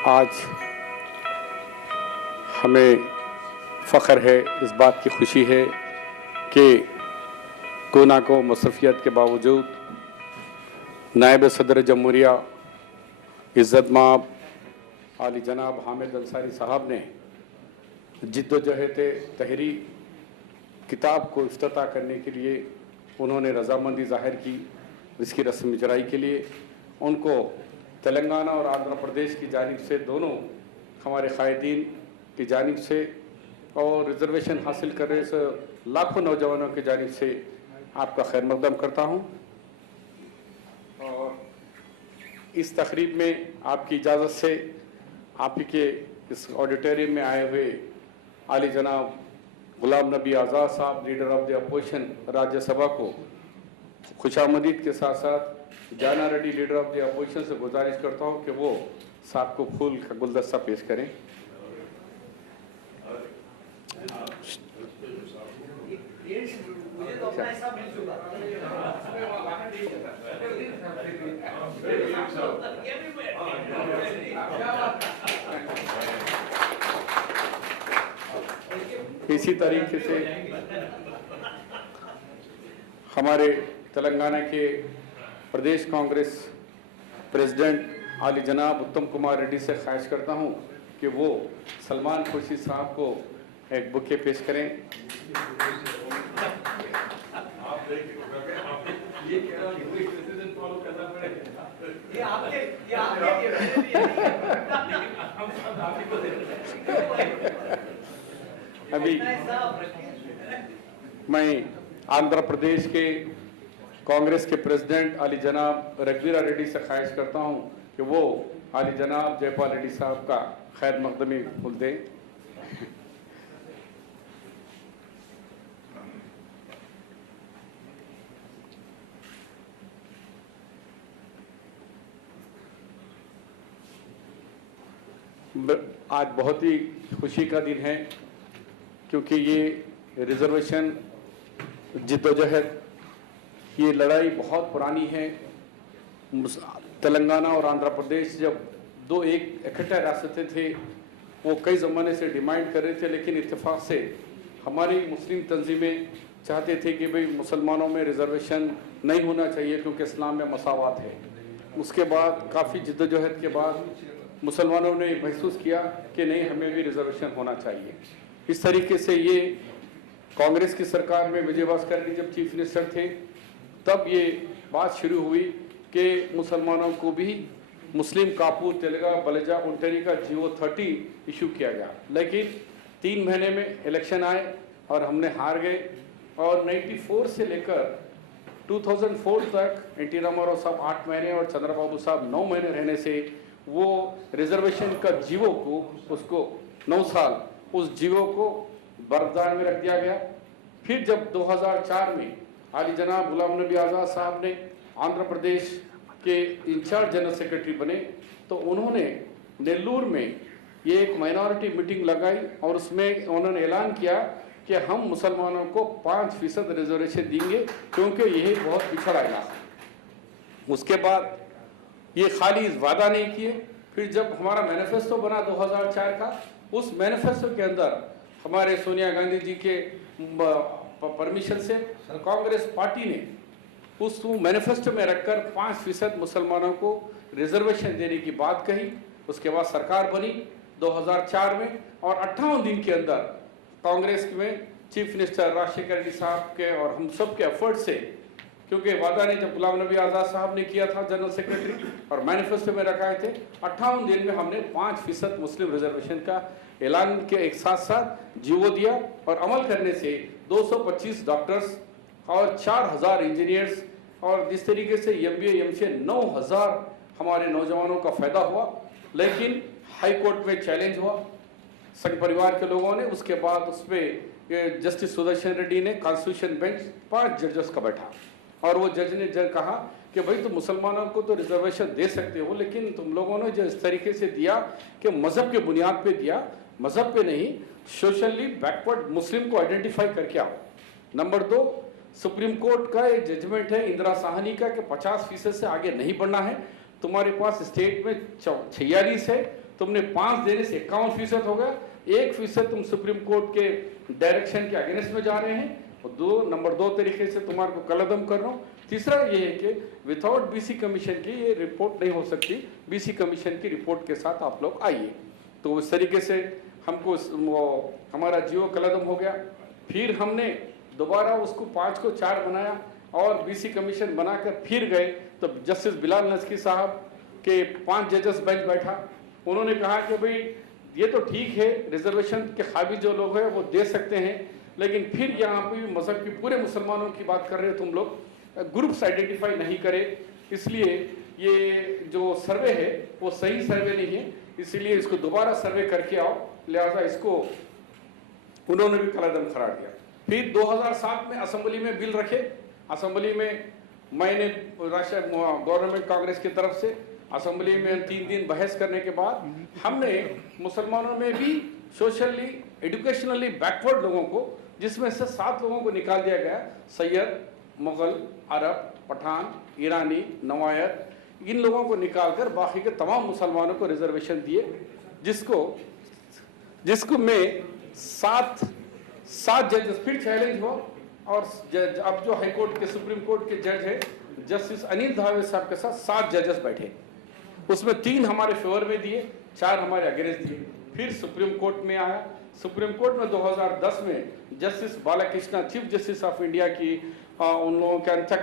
आज हमें फ़ख्र है, इस बात की खुशी है कि कोना को मसरफियत के बावजूद नायब सदर जमहूरिया इज़्ज़त माब आली जनाब हामिद अंसारी साहब ने जिद्दोजहद तहरी किताब को इफ्तिताह करने के लिए उन्होंने रजामंदी ज़ाहिर की। इसकी रस्म इजराई के लिए उनको तेलंगाना और आंध्र प्रदेश की जानिब से, दोनों हमारे कायदीन की जानिब से और रिजर्वेशन हासिल कर रहे से लाखों नौजवानों की जानिब से आपका खैर मकदम करता हूँ। और इस तकरीब में आपकी इजाज़त से आपके इस ऑडिटोरियम में आए हुए आली जनाब गुलाम नबी आज़ाद साहब, leader of the opposition Rajya Sabha को खुशामदीद के साथ साथ जाना Reddy, leader of the opposition से गुजारिश करता हूं कि वो साहब को फूल का गुलदस्ता पेश करें। इसी तरीके से हमारे तेलंगाना के प्रदेश कांग्रेस प्रेसिडेंट आली जनाब उत्तम कुमार रेड्डी से ख्वाहिश करता हूं कि वो सलमान खुर्शीद साहब को एक बुके पेश करें। अभी मैं आंध्र प्रदेश के कांग्रेस के प्रेसिडेंट आली जनाब रघुवीरा रेड्डी से ख्वाहिश करता हूं कि वो आली जनाब जयपाल रेड्डी साहब का खैर मकदमी फूल दें। आज बहुत ही खुशी का दिन है क्योंकि ये रिजर्वेशन जिद्दोजहद, ये लड़ाई बहुत पुरानी है। तेलंगाना और आंध्र प्रदेश जब दो एक इकट्ठा रियासतें थे, वो कई ज़माने से डिमांड कर रहे थे, लेकिन इत्तेफाक से हमारी मुस्लिम तंजीमें चाहते थे कि भाई मुसलमानों में रिजर्वेशन नहीं होना चाहिए क्योंकि इस्लाम में मसावात है। उसके बाद काफ़ी जिद्दोजहद के बाद मुसलमानों ने महसूस किया कि नहीं, हमें भी रिजर्वेशन होना चाहिए। इस तरीके से ये कांग्रेस की सरकार में विजय भास्कर रेड्डी जब चीफ मिनिस्टर थे तब ये बात शुरू हुई कि मुसलमानों को भी मुस्लिम कापू, तेलगा, बलजा, उनटरी का GO-30 इशू किया गया। लेकिन 3 महीने में इलेक्शन आए और हमने हार गए और 94 से लेकर 2004 तक एन टी रामाराव साहब 8 महीने और चंद्रबाबू साहब 9 महीने रहने से वो रिजर्वेशन का GO को, उसको 9 साल उस GO को बरदार में रख दिया गया। फिर जब 2004 में आली जनाब गुलाम नबी आज़ाद साहब ने आंध्र प्रदेश के इंचार्ज जनरल सेक्रेटरी बने तो उन्होंने नेल्लूर में ये एक माइनॉरिटी मीटिंग लगाई और उसमें उन्होंने ऐलान किया कि हम मुसलमानों को 5% रिजर्वेशन देंगे क्योंकि यही बहुत पिछड़ा इलाका। उसके बाद ये खाली वादा नहीं किए, फिर जब हमारा मैनिफेस्टो बना 2004 का, उस मैनिफेस्टो के अंदर हमारे सोनिया गांधी जी के परमिशन से कांग्रेस पार्टी ने उस मैनिफेस्टो में रखकर 5% मुसलमानों को रिजर्वेशन देने की बात कही। उसके बाद सरकार बनी 2004 में और 58 दिन के अंदर कांग्रेस में चीफ मिनिस्टर राजशेखर रेड्डी साहब के और हम सब के एफर्ट से, क्योंकि वादा ने जब गुलाम नबी आज़ाद साहब ने किया था जनरल सेक्रेटरी और मैनिफेस्टो में रखाए थे, 58 दिन में हमने 5% मुस्लिम रिजर्वेशन का ऐलान के एक साथ साथ GO दिया और अमल करने से 225 डॉक्टर्स और 4000 इंजीनियर्स और जिस तरीके से MBA MCA 9000 हमारे नौजवानों का फायदा हुआ। लेकिन हाई कोर्ट में चैलेंज हुआ संघ परिवार के लोगों ने। उसके बाद उस पर जस्टिस सुदर्शन रेड्डी ने कॉन्स्टिट्यूशन बेंच 5 जजेस का बैठा और वो जज ने कहा कि भाई तुम मुसलमानों को तो रिजर्वेशन दे सकते हो, लेकिन तुम लोगों ने जो इस तरीके से दिया कि मजहब के बुनियाद पे दिया, मजहब पे नहीं, सोशली बैकवर्ड मुस्लिम को आइडेंटिफाई करके आओ। नंबर 2, सुप्रीम कोर्ट का एक जजमेंट है इंदिरा साहनी का कि 50% से आगे नहीं बढ़ना है। तुम्हारे पास स्टेट में 46 है, तुमने 5 देने से 51% हो गया, 1% तुम सुप्रीम कोर्ट के डायरेक्शन के अगेंस्ट में जा रहे हैं, और नंबर 2 तरीके से तुम्हारे को कलअदम कर रहा हूँ। तीसरा ये है कि विदाउट बीसी कमीशन की ये रिपोर्ट नहीं हो सकती, बीसी कमीशन की रिपोर्ट के साथ आप लोग आइए। तो इस तरीके से हमको हमारा जियो कलअदम हो गया। फिर हमने दोबारा उसको 5 को 4 बनाया और बीसी कमीशन बनाकर फिर गए, तो जस्टिस बिलाल नस्की साहब के 5 जजेस बेंच बैठा। उन्होंने कहा कि भाई ये तो ठीक है, रिजर्वेशन के काबिल जो लोग हैं वो दे सकते हैं, लेकिन फिर यहाँ पे भी मजहब की पूरे मुसलमानों की बात कर रहे हो तुम लोग, ग्रुप्स आइडेंटिफाई नहीं करे, इसलिए ये जो सर्वे है वो सही सर्वे नहीं है, इसलिए इसको दोबारा सर्वे करके आओ। लिहाजा इसको उन्होंने भी कलअदम करार दिया। फिर 2007 में असेंबली में बिल रखे, असेंबली में मैंने राष्ट्रीय गवर्नमेंट कांग्रेस की तरफ से असेंबली में 3 दिन बहस करने के बाद हमने मुसलमानों में भी सोशली एजुकेशनली बैकवर्ड लोगों को, जिसमें से 7 लोगों को निकाल दिया गया, सैयद, मुगल, अरब, पठान, ईरानी, नवायत, इन लोगों को निकालकर बाकी के तमाम मुसलमानों को रिजर्वेशन दिए, जिसको में 7 जजेस फिर चैलेंज हुआ। और अब जो हाई कोर्ट के सुप्रीम कोर्ट के जज है जस्टिस अनिल धावे साहब के साथ 7 जजेस बैठे, उसमें 3 हमारे फेवर में दिए, 4 हमारे अगेंस्ट दिए। फिर सुप्रीम कोर्ट में आया, सुप्रीम कोर्ट में 2010 में justice Balakrishna chief justice of India की उन लोगों के अंतक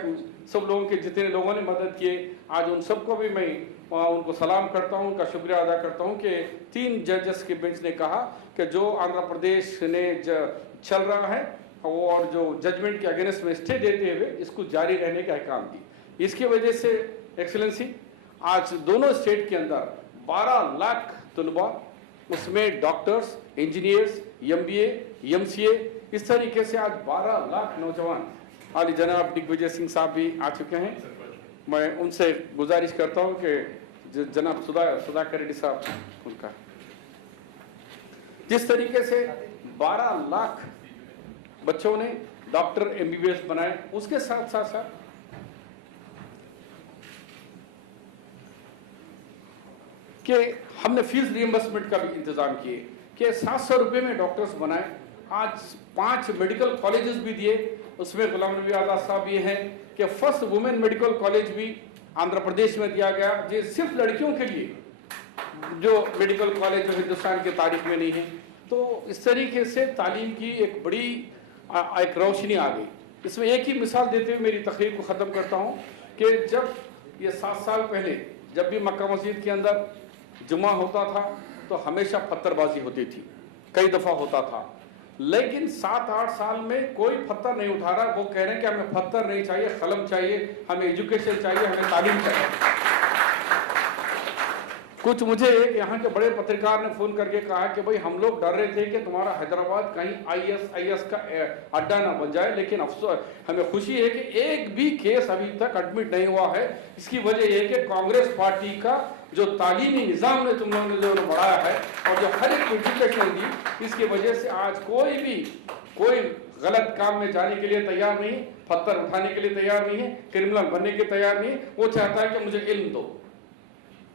सब लोगों के जितने लोगों ने मदद किए, आज उन सबको भी मैं उनको सलाम करता हूं, उनका शुक्रिया अदा करता हूं कि 3 जजेस के बेंच ने कहा कि जो आंध्र प्रदेश ने चल रहा है और जो जजमेंट के अगेंस्ट में स्टे देते हुए इसको जारी रहने का काम दी। इसकी वजह से एक्सीलेंसी आज दोनों स्टेट के अंदर 12 लाख तलबा, उसमें डॉक्टर्स, इंजीनियर्स, MBA, MCA, इस तरीके से आज 12 लाख नौजवान, हाल जनाब दिग्विजय सिंह साहब भी आ चुके हैं। मैं उनसे गुजारिश करता हूं कि जनाब सुधाकर रेड्डी साहब, उनका जिस तरीके से 12 लाख बच्चों ने डॉक्टर MBBS बनाए, उसके साथ साथ कि हमने फीस रिइंबर्समेंट का भी इंतजाम किए कि 700 रुपये में डॉक्टर्स बनाए। आज 5 मेडिकल कॉलेजेस भी दिए, उसमें गुलाम नबी आज़ाद साहब ये हैं कि फर्स्ट वुमेन मेडिकल कॉलेज भी आंध्र प्रदेश में दिया गया, जो सिर्फ लड़कियों के लिए, जो मेडिकल कॉलेज जो हिंदुस्तान की तारीख में नहीं है। तो इस तरीके से तालीम की एक बड़ी एक रोशनी आ गई। इसमें एक ही मिसाल देते हुए मेरी तकरीर को ख़त्म करता हूँ कि जब ये 7 साल पहले जब भी मक्का मस्जिद के अंदर जुमा होता था तो हमेशा पत्थरबाजी होती थी, कई दफ़ा होता था, लेकिन 7-8 साल में कोई पत्थर नहीं उठा रहा। वो कह रहे हैं कि हमें पत्थर नहीं चाहिए, कलम चाहिए, हमें एजुकेशन चाहिए, हमें तालीम चाहिए। कुछ मुझे एक यहाँ के बड़े पत्रकार ने फोन करके कहा कि भाई हम लोग डर रहे थे कि तुम्हारा हैदराबाद कहीं ISIS का अड्डा ना बन जाए, लेकिन अफसोस हमें खुशी है कि एक भी केस अभी तक एडमिट नहीं हुआ है। इसकी वजह यह है कि कांग्रेस पार्टी का जो तालीमी निज़ाम ने तुम लोगों ने जो बढ़ाया है और जो हर एक एजुकेशन दी, इसकी वजह से आज कोई गलत काम में जाने के लिए तैयार नहीं, पत्थर उठाने के लिए तैयार नहीं है, क्रिमिनल बनने के तैयार नहीं है। वो चाहता है कि मुझे इल्म दो,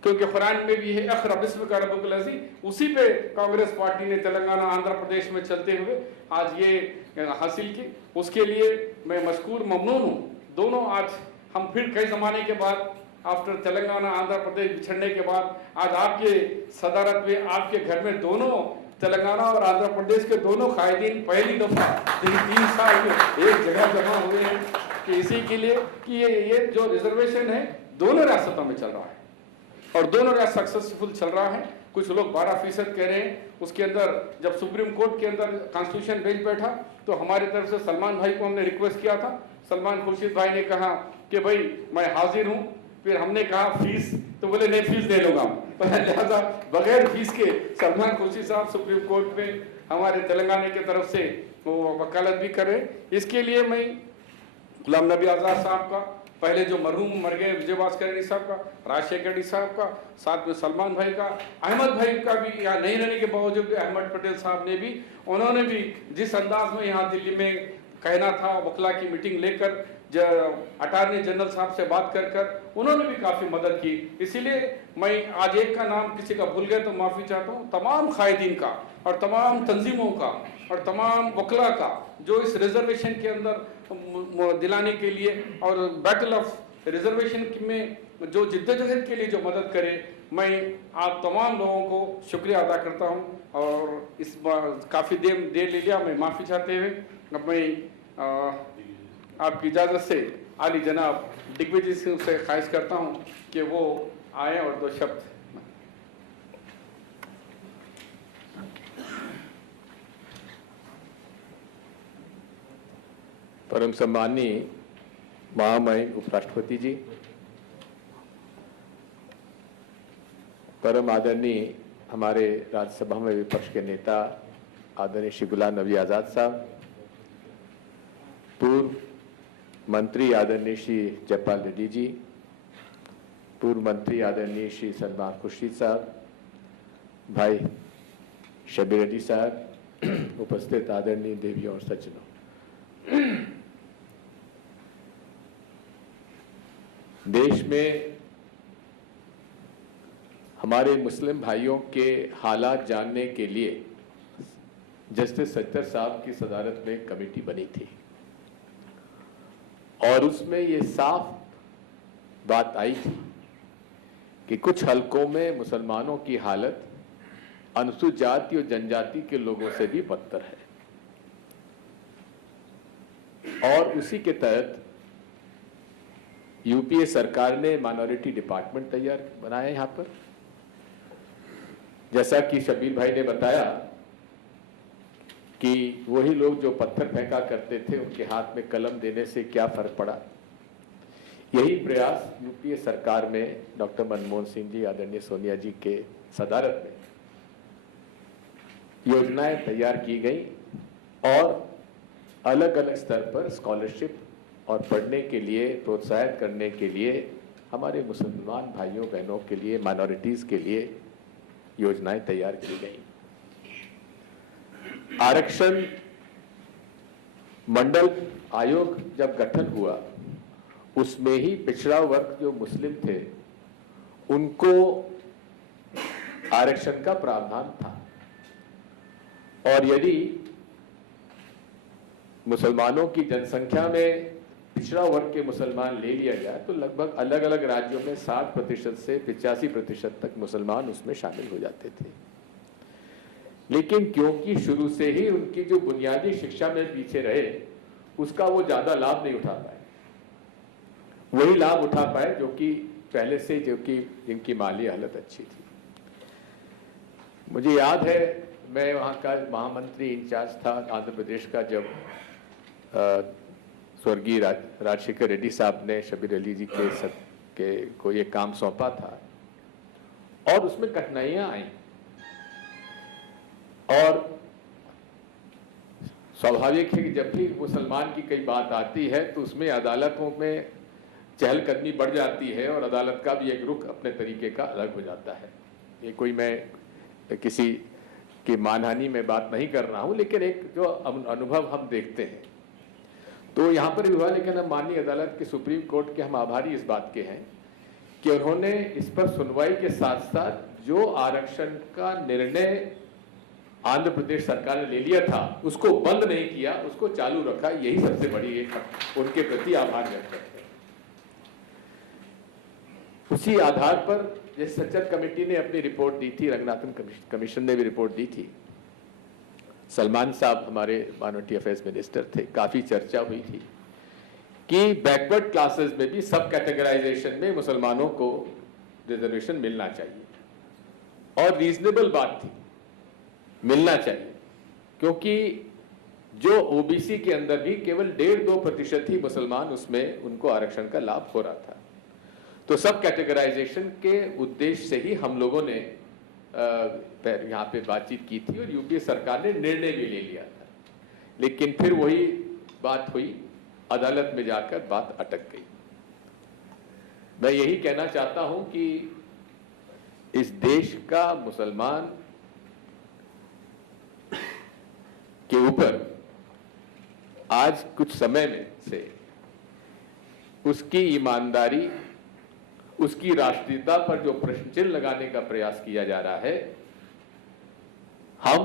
क्योंकि कुरान में भी है अक़रा बिस्मिक रब्बिकल अज़ी, उसी पे कांग्रेस पार्टी ने तेलंगाना आंध्र प्रदेश में चलते हुए आज ये हासिल की। उसके लिए मैं मशकूर ममनून हूँ। दोनों आज हम फिर कई ज़माने के बाद आफ्टर तेलंगाना आंध्र प्रदेश बिछड़ने के बाद आज आपके सदारत में आपके घर में दोनों तेलंगाना और आंध्र प्रदेश के दोनों कायदीन पहली दफ़ा 3 साल में एक जगह जमा हुए हैं कि इसी के लिए कि ये जो रिजर्वेशन है दोनों रियासतों में चल रहा है और दोनों रियासत सक्सेसफुल चल रहा है। कुछ लोग 12% कह रहे हैं। उसके अंदर जब सुप्रीम कोर्ट के अंदर कॉन्स्टिट्यूशन बेंच बैठा तो हमारी तरफ से सलमान भाई को हमने रिक्वेस्ट किया था। सलमान खुर्शीद भाई ने कहा कि भाई मैं हाजिर हूँ। फिर हमने कहा फीस, तो बोले नहीं फीस दे लूँगा। लिहाजा बगैर फीस के सलमान खुर्शीद साहब सुप्रीम कोर्ट में हमारे तेलंगाना की तरफ से वो वकालत भी कर रहे। इसके लिए मैं गुलाम नबी आज़ाद साहब का, पहले जो मरहूम मर गए विजय भास्कर रेड्डी साहब का, राजशेखर रेड्डी साहब का, साथ में सलमान भाई का, अहमद भाई का भी यहाँ नहीं रहने के बावजूद भी अहमद पटेल साहब ने भी, उन्होंने भी जिस अंदाज में यहाँ दिल्ली में कहना था, वकला की मीटिंग लेकर अटॉर्नी जनरल साहब से बात कर उन्होंने भी काफ़ी मदद की। इसीलिए मैं आज एक का नाम किसी का भूल गया तो माफ़ी चाहता हूँ, तमाम कायदीन का और तमाम तंजीमों का और तमाम वकला का जो इस रिजर्वेशन के अंदर दिलाने के लिए और बैटल ऑफ रिजर्वेशन में जो जिद्दोजहद के लिए जो मदद करे, मैं आप तमाम लोगों को शुक्रिया अदा करता हूँ। और इस बार काफ़ी देर ले लिया, मैं माफ़ी चाहते हुए अब मैं आपकी इजाज़त से आली जनाब दिग्विजय सिंह से ख्वाहिश करता हूँ कि वो आए और दो शब्द। परम सम्माननीय महामहिम उपराष्ट्रपति जी, परम आदरणीय हमारे राज्यसभा में विपक्ष के नेता आदरणीय श्री गुलाम नबी आज़ाद साहब, पूर्व मंत्री आदरणीय श्री जयपाल रेड्डी जी, पूर्व मंत्री आदरणीय श्री सलमान खुर्शीद साहब, भाई शबीर रेड्डी साहब, उपस्थित आदरणीय देवियों और सज्जनों, देश में हमारे मुस्लिम भाइयों के हालात जानने के लिए जस्टिस सज्जर साहब की सदारत में कमेटी बनी थी और उसमें ये साफ बात आई थी कि कुछ हलकों में मुसलमानों की हालत अनुसूचित जाति और जनजाति के लोगों से भी बदतर है और उसी के तहत यूपीए सरकार ने माइनॉरिटी डिपार्टमेंट तैयार बनाया। यहाँ पर जैसा कि शबीर भाई ने बताया कि वही लोग जो पत्थर फेंका करते थे उनके हाथ में कलम देने से क्या फर्क पड़ा, यही प्रयास यूपीए सरकार में डॉक्टर मनमोहन सिंह जी, आदरणीय सोनिया जी के सदारत में योजनाएं तैयार की गई और अलग अलग स्तर पर स्कॉलरशिप और पढ़ने के लिए प्रोत्साहित करने के लिए हमारे मुसलमान भाइयों बहनों के लिए, माइनॉरिटीज के लिए योजनाएं तैयार की गई। आरक्षण मंडल आयोग जब गठन हुआ उसमें ही पिछड़ा वर्ग जो मुस्लिम थे उनको आरक्षण का प्रावधान था और यदि मुसलमानों की जनसंख्या में पिछड़ा वर्ग के मुसलमान ले लिया जाए तो लगभग अलग अलग राज्यों में 60% से 85% तक मुसलमान उसमें शामिल हो जाते थे। लेकिन क्योंकि शुरू से ही उनकी जो बुनियादी शिक्षा में पीछे रहे उसका वो ज्यादा लाभ नहीं उठा पाए, वही लाभ उठा पाए जो कि पहले से जो कि जिनकी माली हालत अच्छी थी। मुझे याद है मैं वहाँ का महामंत्री इंचार्ज था आंध्र प्रदेश का जब स्वर्गीय राजशेखर रेड्डी साहब ने शबीर अली जी को ये काम सौंपा था और उसमें कठिनाइयां आई और स्वाभाविक है कि जब भी मुसलमान की कई बात आती है तो उसमें अदालतों में चहलकदमी बढ़ जाती है और अदालत का भी एक रुख अपने तरीके का अलग हो जाता है। ये कोई मैं किसी की मानहानि में बात नहीं कर रहा हूं, लेकिन एक जो अनुभव हम देखते हैं तो यहाँ पर भी हुआ। लेकिन अब माननीय अदालत के सुप्रीम कोर्ट के हम आभारी इस बात के हैं कि उन्होंने इस पर सुनवाई के साथ साथ जो आरक्षण का निर्णय आंध्र प्रदेश सरकार ने ले लिया था उसको बंद नहीं किया, उसको चालू रखा। यही सबसे बड़ी एक उनके प्रति आभार व्यक्त करते हैं। उसी आधार पर जिस सच्चर कमेटी ने अपनी रिपोर्ट दी थी, रंगनाथन कमीशन ने भी रिपोर्ट दी थी, सलमान साहब हमारे माइनॉरिटी अफेयर्स मिनिस्टर थे, काफी चर्चा हुई थी कि बैकवर्ड क्लासेस में भी सब कैटेगराइजेशन में मुसलमानों को रिजर्वेशन मिलना चाहिए और रीजनेबल बात थी, मिलना चाहिए, क्योंकि जो ओबीसी के अंदर भी केवल 1.5-2% ही मुसलमान उसमें उनको आरक्षण का लाभ हो रहा था। तो सब कैटेगराइजेशन के उद्देश्य से ही हम लोगों ने यहाँ पे बातचीत की थी और यूपीए सरकार ने निर्णय भी ले लिया था। लेकिन फिर वही बात हुई, अदालत में जाकर बात अटक गई। मैं यही कहना चाहता हूं कि इस देश का मुसलमान के ऊपर आज कुछ समय में से उसकी ईमानदारी, उसकी राष्ट्रीयता पर जो प्रश्न चिन्ह लगाने का प्रयास किया जा रहा है, हम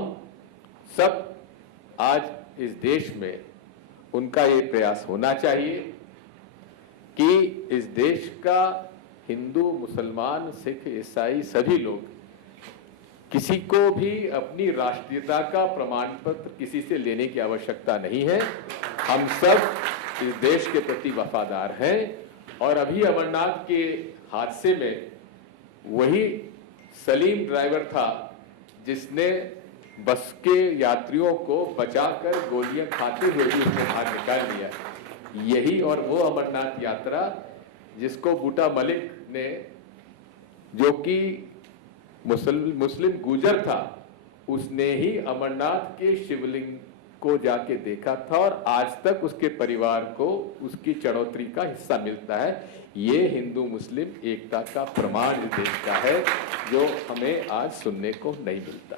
सब आज इस देश में उनका ये प्रयास होना चाहिए कि इस देश का हिंदू, मुसलमान, सिख, ईसाई सभी लोग, किसी को भी अपनी राष्ट्रीयता का प्रमाण पत्र किसी से लेने की आवश्यकता नहीं है। हम सब इस देश के प्रति वफादार हैं और अभी अमरनाथ के हादसे में वही सलीम ड्राइवर था जिसने बस के यात्रियों को बचाकर गोलियां खाते हुए भी उसने हाथ निकाल लिया। यही और वो अमरनाथ यात्रा जिसको बूटा मलिक ने, जो कि मुस्लिम गुजर था, उसने ही अमरनाथ के शिवलिंग को जाके देखा था और आज तक उसके परिवार को उसकी चढ़ोतरी का हिस्सा मिलता है। ये हिंदू मुस्लिम एकता का प्रमाण इस देश का है जो हमें आज सुनने को नहीं मिलता।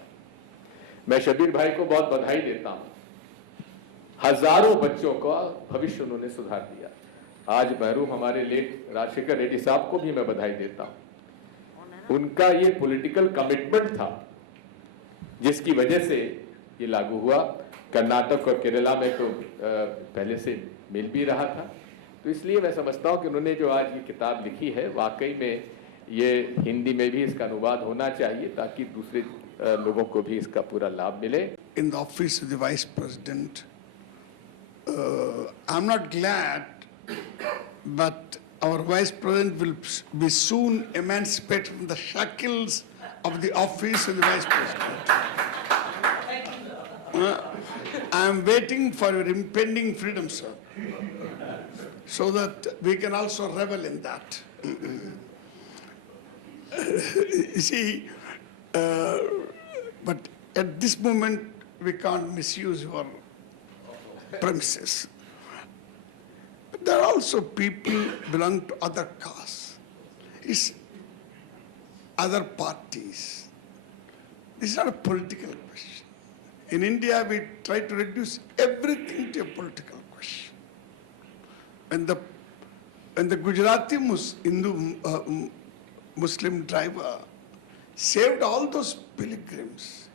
मैं शबीर भाई को बहुत बधाई देता हूं, हजारों बच्चों का भविष्य उन्होंने सुधार दिया। आज महरूम हमारे लेट राजशेखर रेड्डी साहब को भी मैं बधाई देता हूं। उनका ये पॉलिटिकल कमिटमेंट था जिसकी वजह से ये लागू हुआ। कर्नाटक और केरला में तो पहले से मिल भी रहा था, तो इसलिए मैं समझता हूं कि उन्होंने जो आज ये किताब लिखी है, वाकई में ये हिंदी में भी इसका अनुवाद होना चाहिए ताकि दूसरे लोगों को भी इसका पूरा लाभ मिले। In the office of the Vice President, I'm not glad, but our Vice President will be soon emancipated from the shackles of the office of the Vice President. I'm waiting for your impending freedom, sir, so that we can also revel in that. You see, but at this moment, we can't misuse your premises. But there are also people belong to other castes, it's other parties. This is not a political question. In India, we try to reduce everything to a political question. When the Gujarati Muslim driver saved all those pilgrims,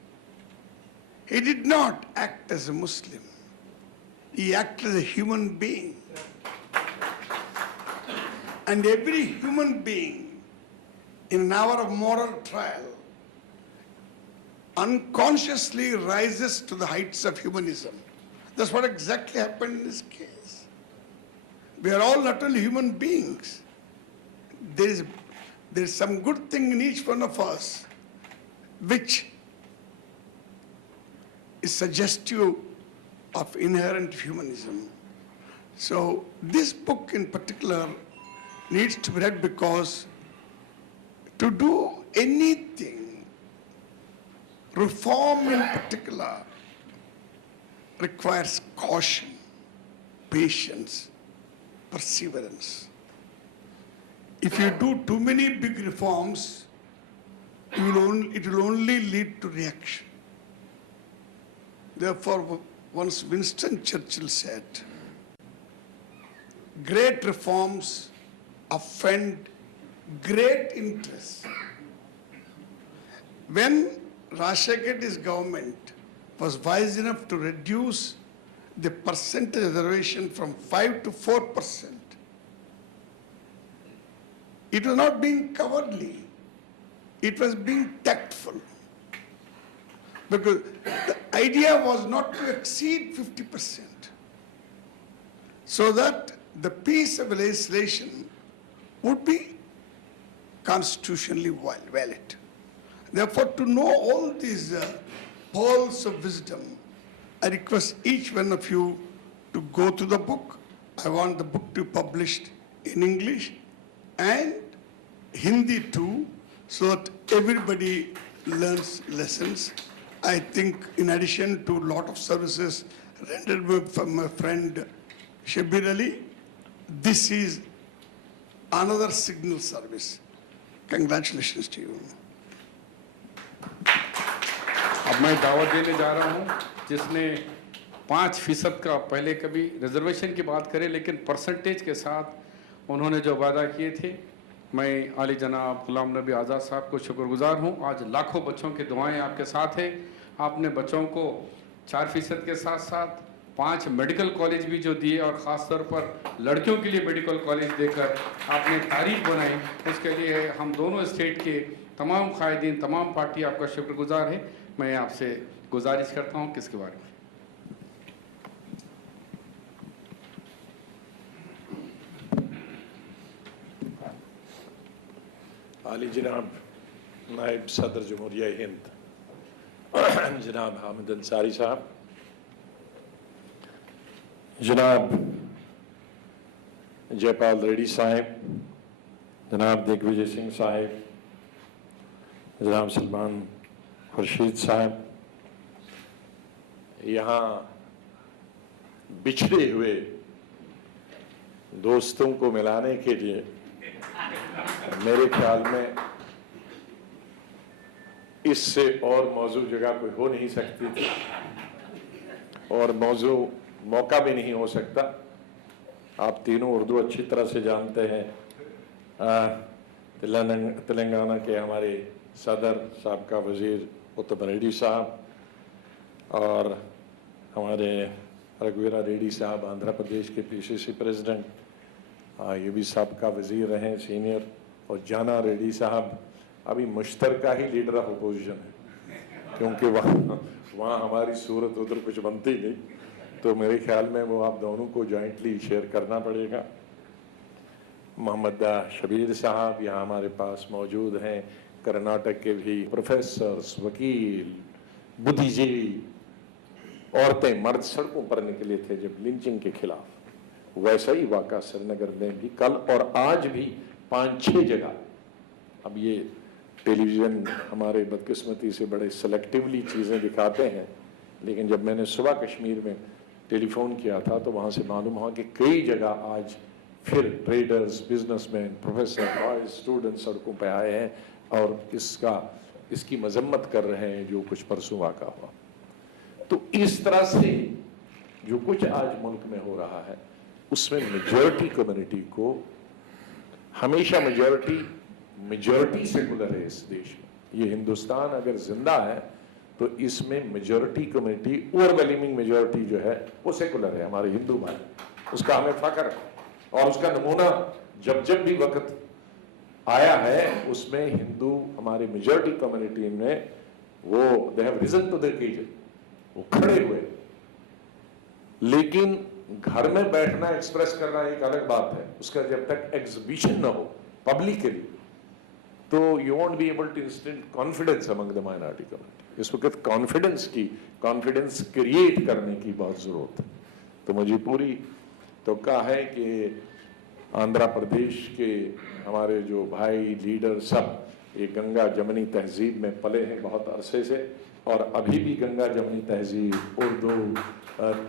he did not act as a Muslim. He acted as a human being. And every human being in an hour of moral trial unconsciously rises to the heights of humanism. That's what exactly happened in this case. We are all not only human beings. There is some good thing in each one of us which is suggestive of inherent humanism. So this book in particular needs to be read because to do anything, reform in particular, requires caution, patience, perseverance. If you do too many big reforms, it will only lead to reaction. Therefore, once Winston Churchill said, great reforms offend great interests. When Rajshekar Reddy's government was wise enough to reduce the percentage reservation from 5 to 4%, it was not being cowardly, it was being tactful. Because the idea was not to exceed 50%, so that the piece of legislation would be constitutionally valid. Therefore, to know all these pearls of wisdom, I request each one of you to go to the book. I want the book to be published in English and Hindi too, so that everybody learns lessons. I think in addition to a lot of services rendered from my friend Shabir Ali, this is another signal service. Congratulations to you. अब मैं दावत देने जा रहा हूं जिसने 5% का, पहले कभी रिजर्वेशन की बात करें लेकिन परसेंटेज के साथ उन्होंने जो वादा किए थे, मैं आली जनाब गुलाम नबी आज़ाद साहब को शुक्रगुजार हूँ। आज लाखों बच्चों की दुआएं आपके साथ है। आपने बच्चों को 4% के साथ साथ 5 मेडिकल कॉलेज भी जो दिए, और ख़ास तौर पर लड़कियों के लिए मेडिकल कॉलेज देकर आपने तारीफ बनाई, उसके लिए हम दोनों स्टेट के तमाम कायदीन, तमाम पार्टी आपका शुक्रगुजार है। मैं आपसे गुजारिश करता हूँ किसके बारे में। आली जनाब नायब सदर जमहूरिया हिंद जनाब हामिद अंसारी साहब, जनाब जयपाल रेड्डी साहब, जनाब दिग्विजय सिंह साहब, जनाब सलमान खुर्शीद साहब, यहाँ बिछड़े हुए दोस्तों को मिलाने के लिए मेरे ख्याल में इससे और मौजू जगह कोई हो नहीं सकती थी, और मौजू मौका भी नहीं हो सकता। आप तीनों उर्दू अच्छी तरह से जानते हैं। तेलंगाना के हमारे सदर साहबका वज़ीर उत्तम रेड्डी साहब, और हमारे रघुवीरा रेड्डी साहब आंध्र प्रदेश के पीसीसी प्रेसिडेंट, ये भी साहबका वज़ीर रहे सीनियर, और जाना रेड्डी साहब अभी मुश्तरका ही लीडर ऑफ अपोजिशन है, क्योंकि वहाँ हमारी सूरत उधर कुछ बनती नहीं, तो मेरे ख्याल में वो आप दोनों को जॉइंटली शेयर करना पड़ेगा। मोहम्मद शबीर साहब यहाँ हमारे पास मौजूद हैं, कर्नाटक के भी प्रोफेसर्स, वकील, बुद्धिजीवी। औरतें मर्द सड़कों पर निकले थे जब लिंचिंग के खिलाफ, वैसा ही वाक़ा श्रीनगर में भी कल और आज भी 5-6 जगह। अब ये टेलीविज़न हमारे बदकिस्मती से बड़े सेलेक्टिवली चीज़ें दिखाते हैं, लेकिन जब मैंने सुबह कश्मीर में टेलीफोन किया था तो वहाँ से मालूम हुआ कि कई जगह आज फिर traders, businessman, professor, boys, student सड़कों पे आए हैं और इसकी मजम्मत कर रहे हैं जो कुछ परसों वाक़ा हुआ। तो इस तरह से जो कुछ आज मुल्क में हो रहा है उसमें मेजॉरिटी कम्युनिटी को हमेशा मेजॉरिटी सेकुलर है इस देश में। ये हिंदुस्तान अगर जिंदा है तो इसमें मेजॉरिटी कम्युनिटी, ओवरवेलमिंग मेजॉरिटी जो है वो सेकुलर है, हमारे हिंदू भाई। उसका हमें फख्र है, और उसका नमूना जब भी वक्त आया है उसमें हिंदू हमारे मेजॉरिटी कम्युनिटी में वो they have reason to the occasion, वो खड़े हुए। लेकिन घर में बैठना, एक्सप्रेस करना एक अलग बात है, उसका जब तक एग्जिबिशन ना हो पब्लिकली तो you won't be able to instil confidence among the minority community. इस वक्त कॉन्फिडेंस क्रिएट करने की बहुत जरूरत है। तो मुझे पूरी तवक्का है कि आंध्र प्रदेश के हमारे जो भाई लीडर सब ये गंगा जमनी तहजीब में पले हैं बहुत अरसे से, और अभी भी गंगा जमनी तहजीब, उर्दू,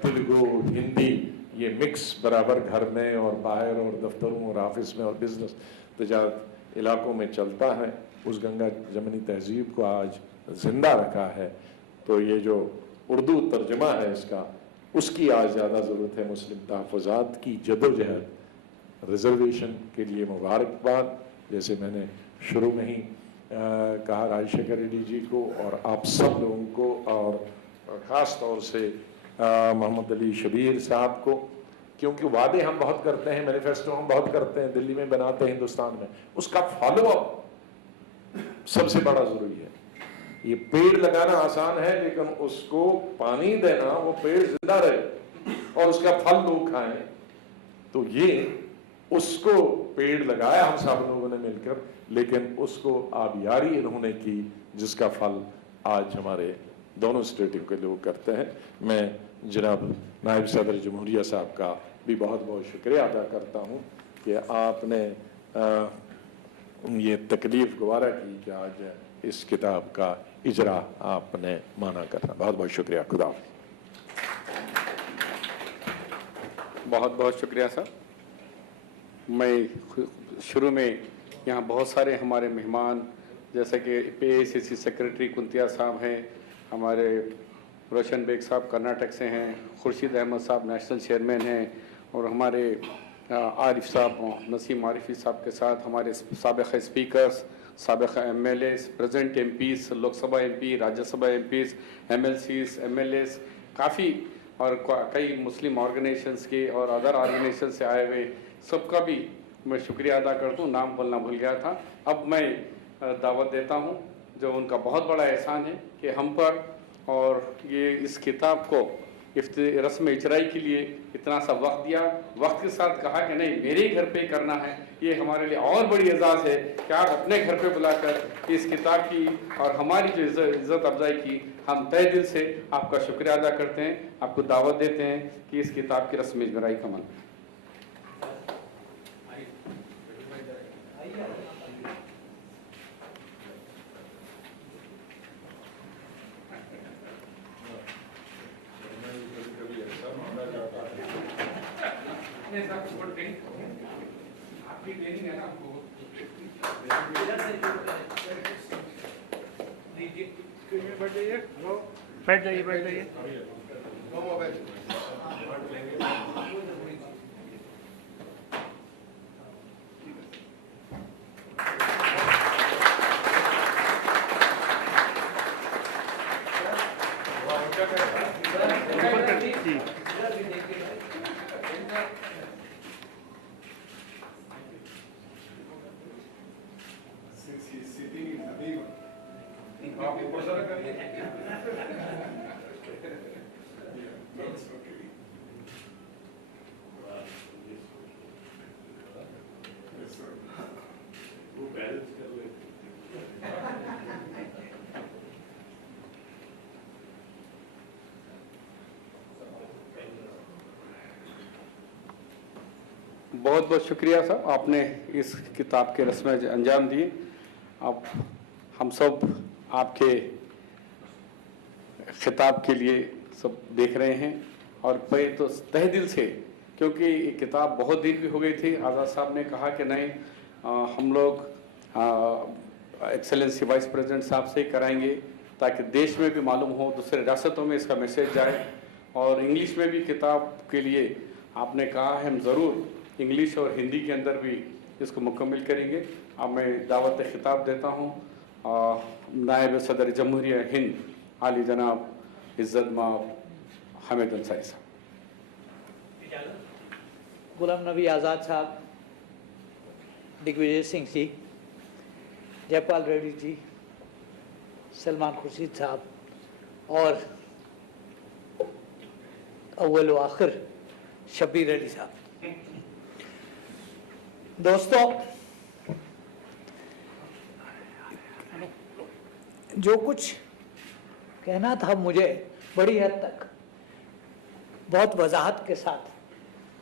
तेलुगु, हिंदी, ये मिक्स बराबर घर में और बाहर और दफ्तरों और ऑफिस में और बिजनेस तजारत इलाकों में चलता है। उस गंगा जमनी तहजीब को आज जिंदा रखा है। तो ये जो उर्दू तर्जमा है इसका, उसकी आज ज़्यादा ज़रूरत है। मुस्लिम तहफ़्फ़ुज़ात की जदोजहद, रिजर्वेशन के लिए मुबारकबाद। जैसे मैंने शुरू में ही कहा राजशेखर रेड्डी जी को और आप सब लोगों को, और ख़ास तौर से मोहम्मद अली शबीर साहब को, क्योंकि वादे हम बहुत करते हैं, मैनिफेस्टो हम बहुत करते हैं, दिल्ली में बनाते हैं, हिंदुस्तान में, उसका फॉलोअप सबसे बड़ा ज़रूरी है। ये पेड़ लगाना आसान है, लेकिन उसको पानी देना, वो पेड़ जिंदा रहे और उसका फल लोग खाएं। तो ये उसको पेड़ लगाया हम सब लोगों ने मिलकर, लेकिन उसको आबियारी इन्होंने की जिसका फल आज हमारे दोनों स्टेटों के लोग करते हैं। मैं जनाब नायब सदर जमहूरिया साहब का भी बहुत बहुत शुक्रिया अदा करता हूँ कि आपने ये तकलीफ गवारा की कि आज इस किताब का इजरा आपने माना करना। बहुत बहुत शुक्रिया। खुदा बहुत बहुत शुक्रिया सर। मैं शुरू में यहाँ बहुत सारे हमारे मेहमान, जैसे कि PACC सेक्रेटरी कुंतिया साहब हैं, हमारे रोशन बेग साहब कर्नाटक से हैं, खुर्शीद अहमद साहब नेशनल चेयरमैन हैं, और हमारे आरिफ साहब, नसीम आरिफी साहब के साथ हमारे साबिक़ स्पीकर्स, साबिक़ MLAs, present MPs, Lok Sabha MP, Rajya Sabha MPs, MLCs, MLAs, काफ़ी और कई मुस्लिम ऑर्गेनाइजेशंस के और अदर ऑर्गेनाइजेशन से आए हुए सबका भी मैं शुक्रिया अदा करता हूँ। नाम बोलना भूल गया था। अब मैं दावत देता हूँ, जो उनका बहुत बड़ा एहसान है कि हम पर और ये इस किताब को रस्म इजराई के लिए इतना सा वक्त दिया, वक्त के साथ कहा कि नहीं मेरे ही घर पे ही करना है। ये हमारे लिए और बड़ी एजाज़ है कि आप अपने घर पे बुलाकर इस किताब की और हमारी जो इज़्ज़त अफजाई की, हम तहे दिल से आपका शुक्रिया अदा करते हैं, आपको दावत देते हैं कि इस किताब की रस्म इजराई का मन। आपकी ट्रेनिंग है ना आपको। बैठ जाइए बैठ जाइए। बहुत बहुत शुक्रिया साहब, आपने इस किताब के रस्म अंजाम दिए। अब हम सब आपके खिताब के लिए सब देख रहे हैं और पे तो तहे दिल से, क्योंकि ये किताब बहुत दिन भी हो गई थी। आज़ाद साहब ने कहा कि नहीं हम लोग एक्सेलेंसी वाइस प्रेसिडेंट साहब से ही कराएंगे ताकि देश में भी मालूम हो, दूसरे रियासतों में इसका मैसेज जाए। और इंग्लिश में भी किताब के लिए आपने कहा है हम ज़रूर इंग्लिश और हिंदी के अंदर भी इसको मुकम्मल करेंगे। अब मैं दावत खिताब देता हूँ नायब सदर जमहूरिया हिंद आली जनाब इज़्ज़त माब हामिद अंसारी साहब। गुलाम नबी आज़ाद साहब, दिग्विजय सिंह जी, जयपाल रेड्डी जी, सलमान खुर्शीद साहब और अव्वल व आखिर शब्बीर अली साहब। दोस्तों, जो कुछ कहना था मुझे बड़ी हद तक बहुत वजाहत के साथ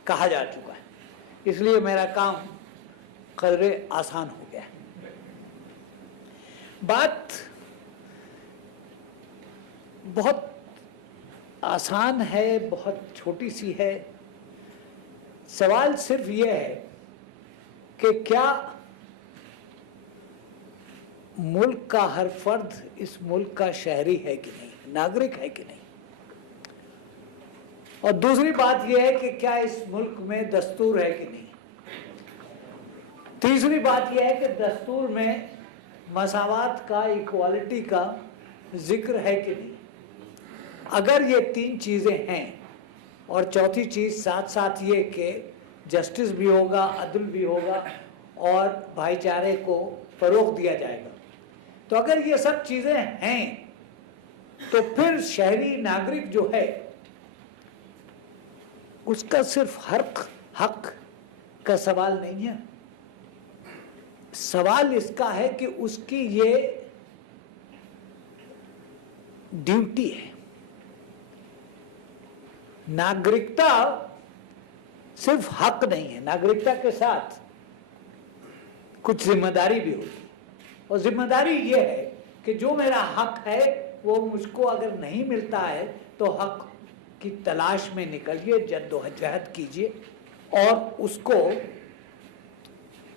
कहा जा चुका है, इसलिए मेरा काम कदरे आसान हो गया। बात बहुत आसान है, बहुत छोटी सी है। सवाल सिर्फ ये है कि क्या मुल्क का हर फर्द इस मुल्क का शहरी है कि नहीं, नागरिक है कि नहीं। और दूसरी बात यह है कि क्या इस मुल्क में दस्तूर है कि नहीं। तीसरी बात यह है कि दस्तूर में मसावात का, इक्वालिटी का जिक्र है कि नहीं। अगर ये तीन चीज़ें हैं और चौथी चीज़ साथ साथ ये कि जस्टिस भी होगा, अदल भी होगा और भाईचारे को फ़रोग़ दिया जाएगा, तो अगर ये सब चीज़ें हैं तो फिर शहरी नागरिक जो है उसका सिर्फ हक का सवाल नहीं है। सवाल इसका है कि उसकी ये ड्यूटी है। नागरिकता सिर्फ हक नहीं है, नागरिकता के साथ कुछ जिम्मेदारी भी होती है। और जिम्मेदारी ये है कि जो मेरा हक है वो मुझको अगर नहीं मिलता है तो हक की तलाश में निकलिए, जद्दोजहद कीजिए और उसको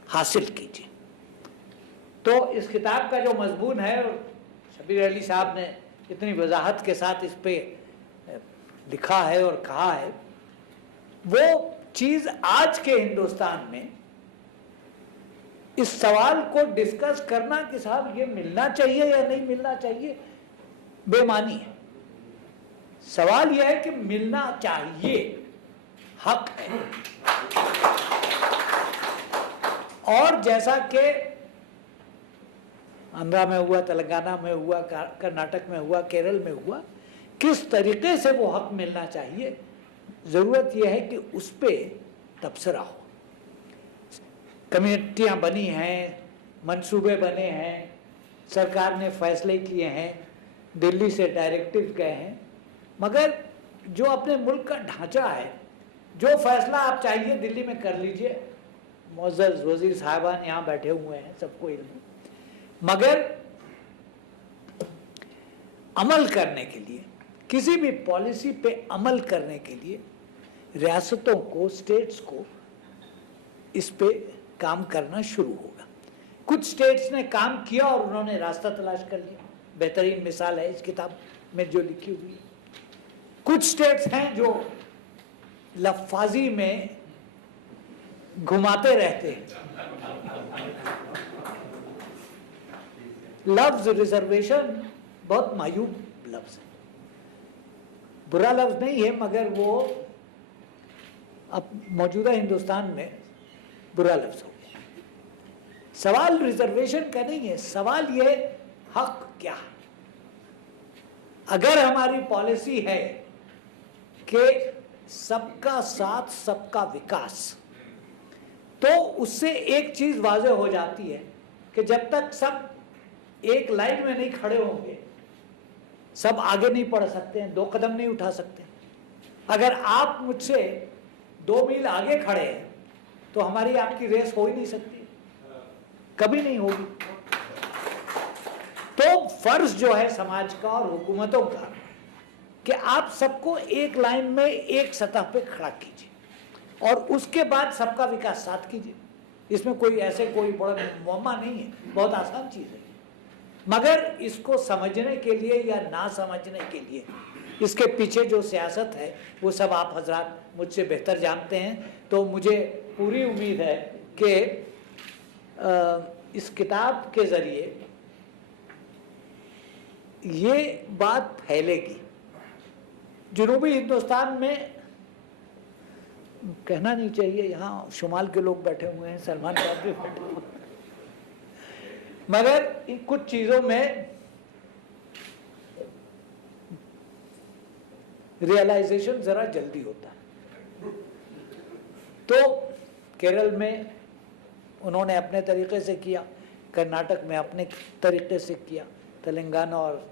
हासिल कीजिए। तो इस किताब का जो मजमून है, और शब्बीर अली साहब ने इतनी वजाहत के साथ इस पे लिखा है और कहा है, वो चीज आज के हिंदुस्तान में इस सवाल को डिस्कस करना कि साहब ये मिलना चाहिए या नहीं मिलना चाहिए, बेमानी है। सवाल यह है कि मिलना चाहिए, हक है। और जैसा कि आंध्रा में हुआ, तेलंगाना में हुआ, कर्नाटक में हुआ, केरल में हुआ, किस तरीके से वो हक मिलना चाहिए, जरूरत यह है कि उस पे तबसरा हो। कमेटियां बनी हैं, मंसूबे बने हैं, सरकार ने फैसले किए हैं, दिल्ली से डायरेक्टिव गए हैं, मगर जो अपने मुल्क का ढांचा है, जो फैसला आप चाहिए दिल्ली में कर लीजिए, मुअज़्ज़ज़ वज़ीर साहिबान यहाँ बैठे हुए हैं, सबको इल्म है, मगर अमल करने के लिए, किसी भी पॉलिसी पे अमल करने के लिए रियासतों को, स्टेट्स को इस पे काम करना शुरू होगा। कुछ स्टेट्स ने काम किया और उन्होंने रास्ता तलाश कर लिया, बेहतरीन मिसाल है इस किताब में जो लिखी हुई है। कुछ स्टेट्स हैं जो लफ्फाजी में घुमाते रहते हैं। लफ्ज रिजर्वेशन बहुत मायूब लफ्ज है, बुरा लफ्ज नहीं है, मगर वो अब मौजूदा हिंदुस्तान में बुरा लफ्ज हो गया। सवाल रिजर्वेशन का नहीं है, सवाल ये हक क्या है। अगर हमारी पॉलिसी है कि सबका साथ सबका विकास, तो उससे एक चीज वाज़ेह हो जाती है कि जब तक सब एक लाइन में नहीं खड़े होंगे, सब आगे नहीं बढ़ सकते हैं, 2 कदम नहीं उठा सकते। अगर आप मुझसे 2 मील आगे खड़े हैं तो हमारी आपकी रेस हो ही नहीं सकती, कभी नहीं होगी। तो फर्ज जो है समाज का और हुकूमतों का कि आप सबको एक लाइन में, एक सतह पे खड़ा कीजिए और उसके बाद सबका विकास साथ कीजिए। इसमें कोई ऐसे कोई बड़ा मुअम्मा नहीं है, बहुत आसान चीज है। मगर इसको समझने के लिए या ना समझने के लिए, इसके पीछे जो सियासत है वो सब आप हजरात मुझसे बेहतर जानते हैं। तो मुझे पूरी उम्मीद है कि इस किताब के जरिए ये बात फैलेगी। जनूबी हिंदुस्तान में कहना नहीं चाहिए, यहाँ शुमाल के लोग बैठे हुए हैं, सलमान साहब भी बैठे हुए हैं, मगर इन कुछ चीजों में रियलाइजेशन जरा जल्दी होता है। तो केरल में उन्होंने अपने तरीके से किया, कर्नाटक में अपने तरीके से किया, तेलंगाना और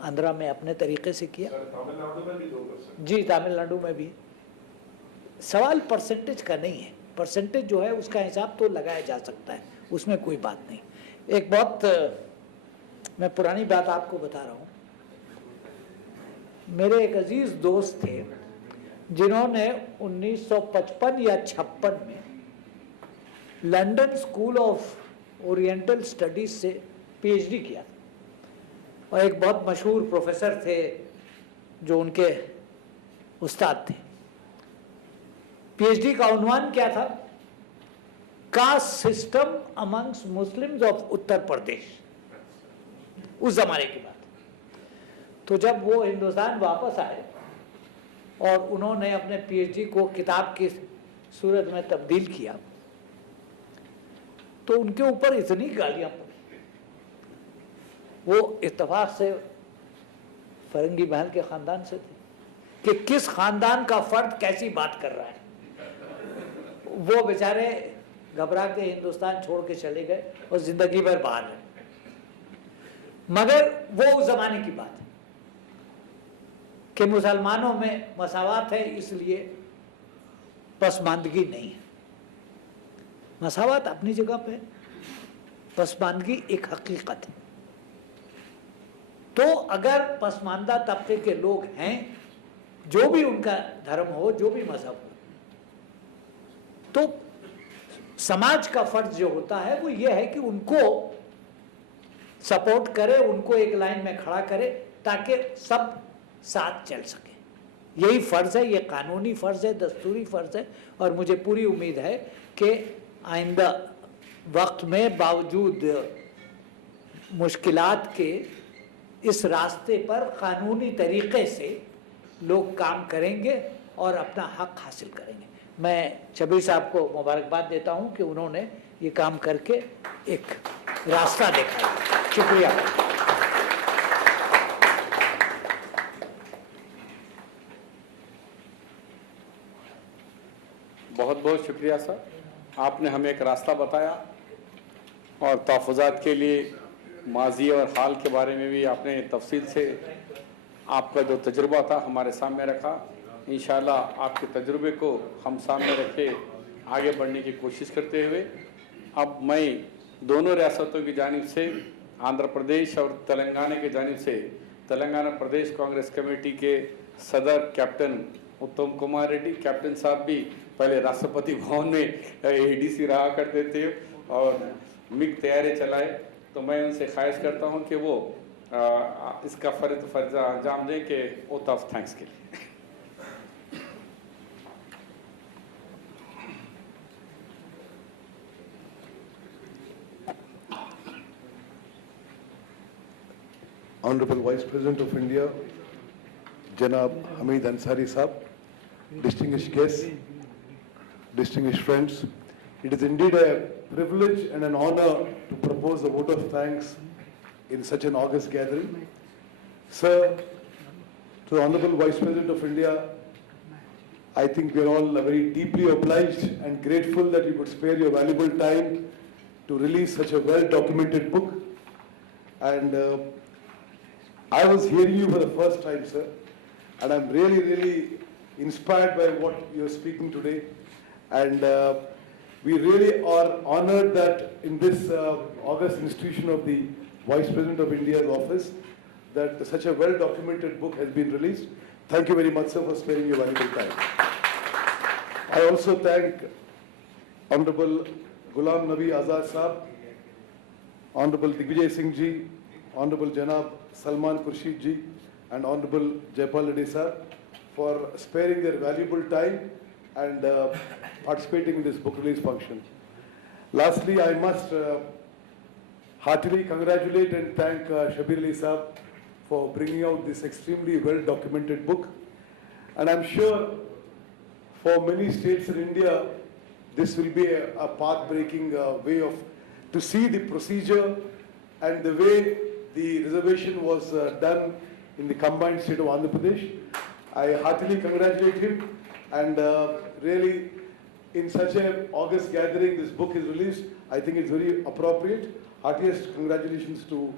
आंध्रा में अपने तरीके से किया। तमिलनाडु में भी 2%। जी, तमिलनाडु में भी। सवाल परसेंटेज का नहीं है, परसेंटेज जो है उसका हिसाब तो लगाया जा सकता है, उसमें कोई बात नहीं। एक बहुत मैं पुरानी बात आपको बता रहा हूँ। मेरे एक अजीज दोस्त थे जिन्होंने 1955 या 56 में London school of oriental studies से पीएचडी किया और एक बहुत मशहूर प्रोफेसर थे जो उनके उस्ताद थे। पीएचडी का उन्वान क्या था? Caste system amongst Muslims of Uttar Pradesh, उस जमाने की बात। तो जब वो हिंदुस्तान वापस आए और उन्होंने अपने पीएचडी को किताब की सूरत में तब्दील किया, तो उनके ऊपर इतनी गालियां पड़ी। वो इत्तेफाक से फरंगी महल के खानदान से थे कि किस खानदान का फर्द कैसी बात कर रहा है। वो बेचारे घबरा के हिंदुस्तान छोड़ के चले गए और जिंदगी भर बाहर रहे। मगर वो उस जमाने की बात है कि मुसलमानों में मसावत है, इसलिए पसमानदगी नहीं है। मसावत अपनी जगह पे, पसमानदगी एक हकीकत है। तो अगर पसमानदा तबके के लोग हैं, जो भी उनका धर्म हो, जो भी मजहब हो, तो समाज का फर्ज जो होता है वो ये है कि उनको सपोर्ट करे, उनको एक लाइन में खड़ा करे ताकि सब साथ चल सके। यही फ़र्ज़ है, ये कानूनी फ़र्ज़ है, दस्तूरी फ़र्ज़ है, और मुझे पूरी उम्मीद है कि आइंदा वक्त में बावजूद मुश्किलात के इस रास्ते पर कानूनी तरीक़े से लोग काम करेंगे और अपना हक हासिल करेंगे। मैं शबीर साहब को मुबारकबाद देता हूँ कि उन्होंने ये काम करके एक रास्ता दिखाया। शुक्रिया। बहुत बहुत शुक्रिया सर, आपने हमें एक रास्ता बताया और तहफ़्फ़ुज़ात के लिए माजी और हाल के बारे में भी आपने तफसील से आपका जो तजुर्बा था हमारे सामने रखा। इंशाअल्लाह आपके तजुर्बे को हम सामने रखे आगे बढ़ने की कोशिश करते हुए अब मैं दोनों रियासतों की जानिब से, आंध्र प्रदेश और तेलंगाना की जानिब से, तेलंगाना प्रदेश कांग्रेस कमेटी के सदर कैप्टन उत्तम कुमार रेड्डी, कैप्टन साहब भी पहले राष्ट्रपति भवन में एडीसी रहा करते थे और मिग तैयारी चलाए, तो मैं उनसे ख्वाहिश करता हूं कि वो इसका फ़र्ज़ अंजाम दें कि ओथ ऑफ थैंक्स के लिए। Honorable Vice President of India, Janab Hamid Ansari Saab, distinguished guests, distinguished friends, it is indeed a privilege and an honor to propose a vote of thanks in such an august gathering. Sir, to the Honorable Vice President of India, I think we are all very deeply obliged and grateful that you could spare your valuable time to release such a well-documented book. And I was hearing you for the first time, sir, and I'm really, really inspired by what you're speaking today. And we really are honored that in this august institution of the Vice President of India's office, that such a well-documented book has been released. Thank you very much, sir, for sparing your valuable time. I also thank Honorable Ghulam Nabi Azad Saab, Honorable Digvijay Singh Ji, Honorable Janab Salman Khurshid Ji, and Honorable Jaipal Reddy Sir for sparing their valuable time and participating in this book release function. Lastly, I must heartily congratulate and thank Shabir Ali Saab for bringing out this extremely well-documented book. And I'm sure for many states in India, this will be a path-breaking way to see the procedure and the way the reservation was done in the combined state of Andhra Pradesh. I heartily congratulate him, and really in such an august gathering this book is released. I think it's very appropriate. Heartiest congratulations to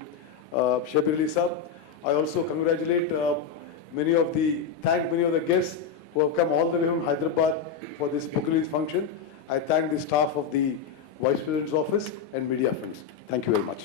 Shabir Ali Saab. I also congratulate thank many of the guests who have come all the way from Hyderabad for this book release function. I thank the staff of the Vice President's office and media friends. Thank you very much.